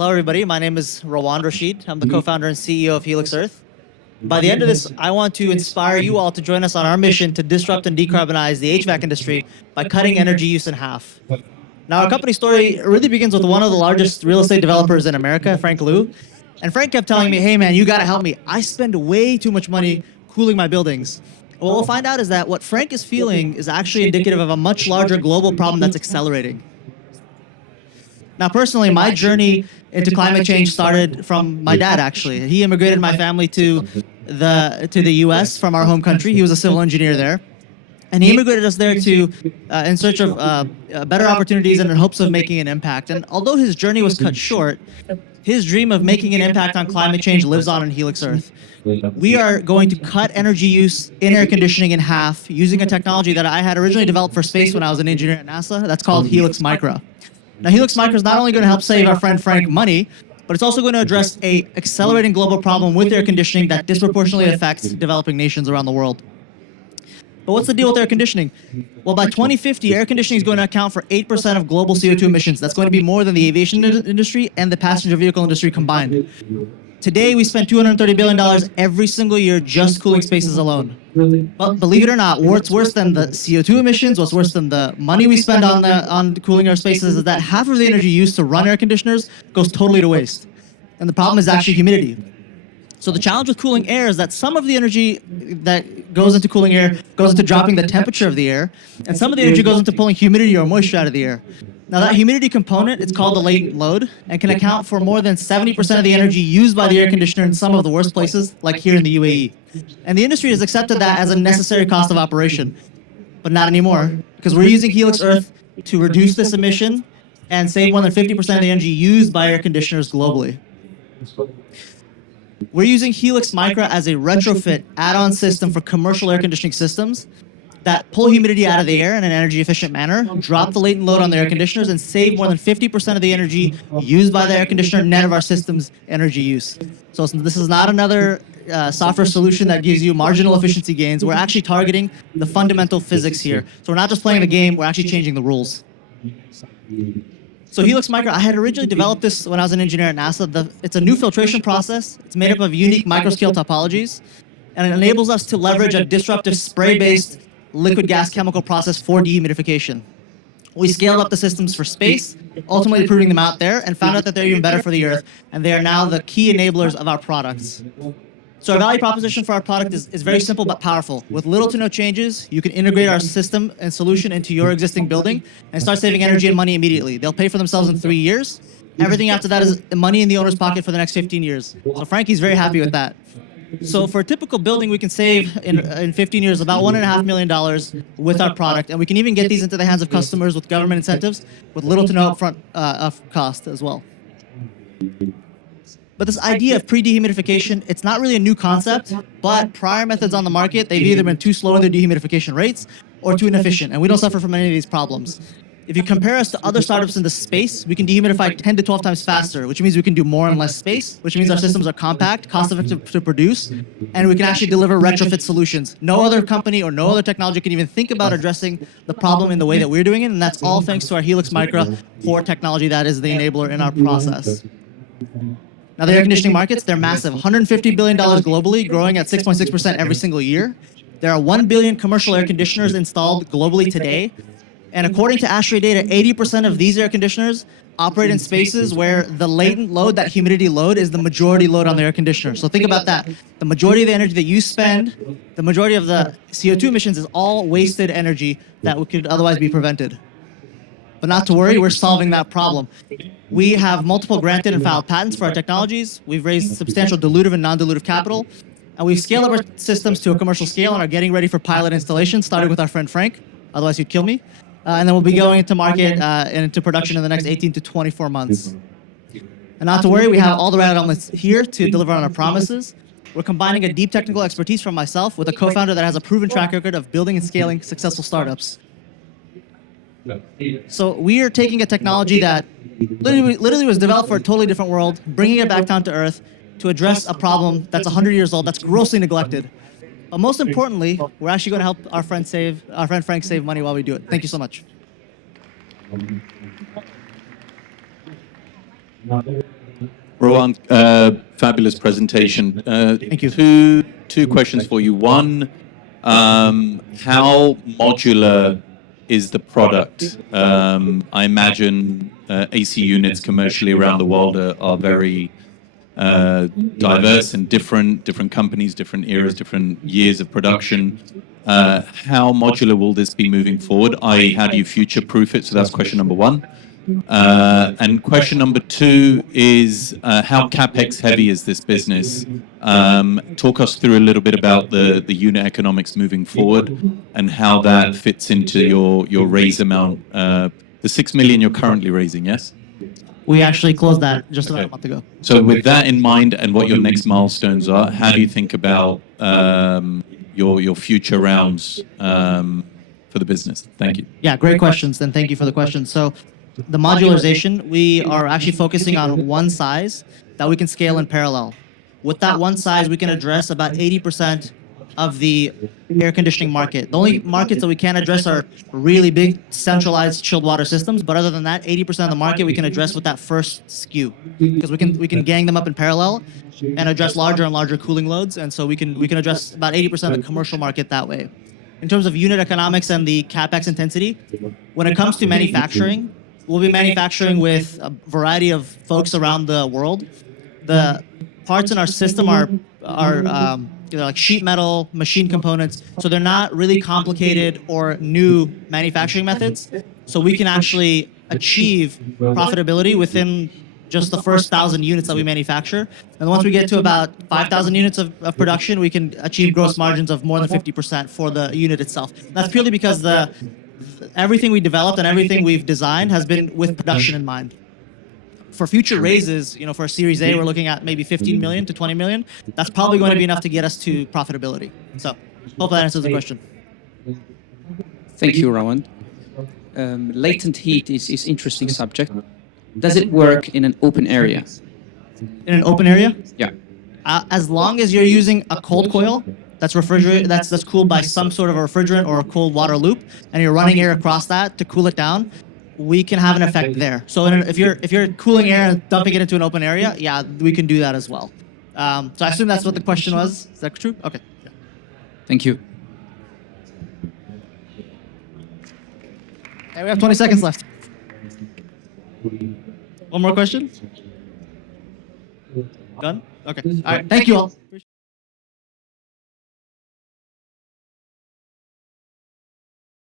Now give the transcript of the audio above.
Hello, everybody. My name is Rawand Rasheed. I'm the co-founder and CEO of Helix Earth. By the end of this, I want to inspire you all to join us on our mission to disrupt and decarbonize the HVAC industry by cutting energy use in half. Now, our company story really begins with one of the largest real estate developers in America, Frank Liu. And Frank kept telling me, hey, man, you got to help me. I spend way too much money cooling my buildings. What we'll find out is that what Frank is feeling is actually indicative of a much larger global problem that's accelerating. Now, personally, my journey into climate change started from my dad, actually. He immigrated my family to the US from our home country. He was a civil engineer there. And he immigrated us there in search of better opportunities and in hopes of making an impact. And although his journey was cut short, his dream of making an impact on climate change lives on in Helix Earth. We are going to cut energy use in air conditioning in half using a technology that I had originally developed for space when I was an engineer at NASA. That's called Helix Micro. Now, Helix Micro is not only going to help save our friend Frank money, but it's also going to address an accelerating global problem with air conditioning that disproportionately affects developing nations around the world. But what's the deal with air conditioning? Well, by 2050, air conditioning is going to account for 8% of global CO2 emissions. That's going to be more than the aviation industry and the passenger vehicle industry combined. Today, we spend $230 billion every single year just cooling spaces alone. But believe it or not, what's worse than the CO2 emissions, what's worse than the money we spend on cooling our spaces is that half of the energy used to run air conditioners goes totally to waste. And the problem is actually humidity. So the challenge with cooling air is that some of the energy that goes into cooling air goes into dropping the temperature of the air, and some of the energy goes into pulling humidity or moisture out of the air. Now, that humidity component, it's called the latent load, and can account for more than 70% of the energy used by the air conditioner in some of the worst places, like here in the UAE. And the industry has accepted that as a necessary cost of operation, but not anymore, because we're using Helix Earth to reduce this emission and save more than 50% of the energy used by air conditioners globally. We're using Helix Micro as a retrofit add-on system for commercial air conditioning systems that pull humidity out of the air in an energy-efficient manner, drop the latent load on the air conditioners, and save more than 50% of the energy used by the air conditioner net of our system's energy use. So this is not another software solution that gives you marginal efficiency gains. We're actually targeting the fundamental physics here. So we're not just playing the game, we're actually changing the rules. So Helix Micro, I had originally developed this when I was an engineer at NASA. It's a new filtration process. It's made up of unique microscale topologies, and it enables us to leverage a disruptive spray-based liquid gas chemical process for dehumidification. We scaled up the systems for space, ultimately proving them out there, and found out that they're even better for the Earth, and they are now the key enablers of our products. So our value proposition for our product is very simple but powerful. With little to no changes, you can integrate our system and solution into your existing building and start saving energy and money immediately. They'll pay for themselves in 3 years. Everything after that is money in the owner's pocket for the next 15 years. So Frankie's very happy with that. So for a typical building, we can save in 15 years about $1.5 million with our product, and we can even get these into the hands of customers with government incentives with little to no upfront cost as well. But this idea of pre-dehumidification, it's not really a new concept, but prior methods on the market, they've either been too slow in their dehumidification rates or too inefficient, and we don't suffer from any of these problems. If you compare us to other startups in the space, we can dehumidify 10 to 12 times faster, which means we can do more in less space, which means our systems are compact, cost-effective to produce, and we can actually deliver retrofit solutions. No other company or no other technology can even think about addressing the problem in the way that we're doing it, and that's all thanks to our Helix Micro core technology that is the enabler in our process. Now, the air conditioning markets, they're massive. $150 billion globally, growing at 6.6% every single year. There are 1 billion commercial air conditioners installed globally today. And according to ASHRAE data, 80% of these air conditioners operate in spaces where the latent load, that humidity load, is the majority load on the air conditioner. So think about that. The majority of the energy that you spend, the majority of the CO2 emissions is all wasted energy that could otherwise be prevented. But not to worry, we're solving that problem. We have multiple granted and filed patents for our technologies. We've raised substantial dilutive and non-dilutive capital. And we've scaled up our systems to a commercial scale and are getting ready for pilot installation, starting with our friend Frank. Otherwise, you'd kill me. And then we'll be going into market and into production in the next 18 to 24 months. And not to worry, we have all the right elements here to deliver on our promises. We're combining a deep technical expertise from myself with a co-founder that has a proven track record of building and scaling successful startups. So we are taking a technology that literally was developed for a totally different world, bringing it back down to earth to address a problem that's 100 years old, that's grossly neglected. But most importantly, we're actually going to help our friend Frank save money while we do it. Thank you so much. Rawand, fabulous presentation. Thank you. Two questions for you. One, how modular is the product? I imagine AC units commercially around the world are very diverse and different companies, different eras, different years of production. How modular will this be moving forward? I.e., how do you future-proof it? So that's question number one. And question number two is how capex heavy is this business? Talk us through a little bit about the unit economics moving forward and how that fits into your raise amount. The 6 million you're currently raising, yes? We actually closed that just about a month ago. So with that in mind and what your next milestones are, how do you think about your future rounds for the business? Thank you. Yeah, great questions, and thank you for the questions. So the modularization, we are actually focusing on one size that we can scale in parallel. With that one size, we can address about 80% of the air conditioning market. The only markets that we can't address are really big centralized chilled water systems, but other than that, 80% of the market we can address with that first SKU, because we can gang them up in parallel and address larger and larger cooling loads, and so we can address about 80% of the commercial market that way. In terms of unit economics and the capex intensity, when it comes to manufacturing, we'll be manufacturing with a variety of folks around the world. The parts in our system are like sheet metal, machine components, so they're not really complicated or new manufacturing methods. So we can actually achieve profitability within just the first 1,000 units that we manufacture. And once we get to about 5,000 units of production, we can achieve gross margins of more than 50% for the unit itself. That's purely because everything we developed and everything we've designed has been with production in mind. For future raises, for Series A, we're looking at maybe 15 million to 20 million. That's probably going to be enough to get us to profitability. So hope that answers the question. Thank you, Rawand. Latent heat is interesting subject. Does it work in an open area? In an open area? Yeah. As long as you're using a cold coil that's refrigerated, that's cooled by some sort of a refrigerant or a cold water loop, and you're running air across that to cool it down, we can have an effect there. So if you're cooling air and dumping it into an open area, yeah, we can do that as well. So I assume that's what the question was. Is that true? Okay. Yeah. Thank you. Hey, we have 20 seconds left. One more question? Done? Okay. All right. Thank you all.